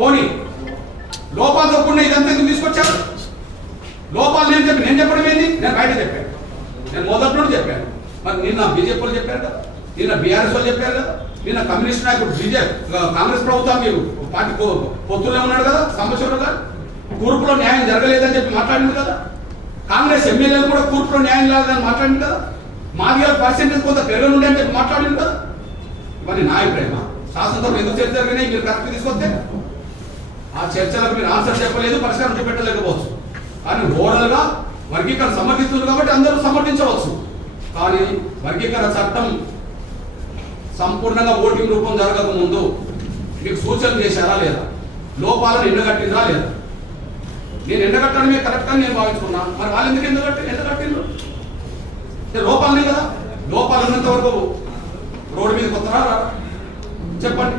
పోనీ లోపాలు తప్పకుండా ఇదంతా ఎందుకు తీసుకొచ్చారు? లోపాలు నేను చెప్పడం ఏంది? నేను బయట చెప్పాను, నేను మొదటి నుండి చెప్పాను. మరి నిన్న బీజేపీ వాళ్ళు చెప్పారు కదా, నిన్న బీఆర్ఎస్ వాళ్ళు చెప్పారు కదా, నిన్న కమ్యూనిస్ట్ నాయకుడు కాంగ్రెస్ ప్రభుత్వం మీరు పార్టీ పొత్తుల్లో ఉన్నాడు కదా సాంబశివరావు గారు, కూర్పులో న్యాయం జరగలేదని చెప్పి మాట్లాడింది కదా. కాంగ్రెస్ ఎమ్మెల్యేలు కూడా కూర్పులో న్యాయం లేదని మాట్లాడింది కదా. మాది పర్సెంటేజ్ కొంత పెరగనుండి అని చెప్పి మాట్లాడింది కదా. మరి నా అభిప్రాయం, శాసనసభ ఎందుకు చర్చ జరిగినాయి మీరు కరెక్ట్ తీసుకొస్తే ఆ చర్చలకు మీరు ఆన్సర్ చెప్పలేదు, పరిష్కారం చూపెట్టలేకపోవచ్చు. కానీ ఓవరాల్గా వర్గీకరణ సమర్థిస్తున్నారు కాబట్టి అందరూ సమర్థించవచ్చు. కానీ వర్గీకరణ చట్టం సంపూర్ణంగా ఓటింగ్ రూపం జరగక ముందు మీకు సూచనలు చేశారా లేదా? లోపాలను ఎండగట్టిందా లేదా? నేను ఎండగట్టడమే కరెక్ట్ అని నేను భావించుకున్నా. మరి వాళ్ళు ఎందుకు ఎండగట్టిండ్రు? లోపాలనే కదా. లోపాలు ఉన్నంత వరకు రోడ్డు మీదకి వస్తారా? చెప్పండి.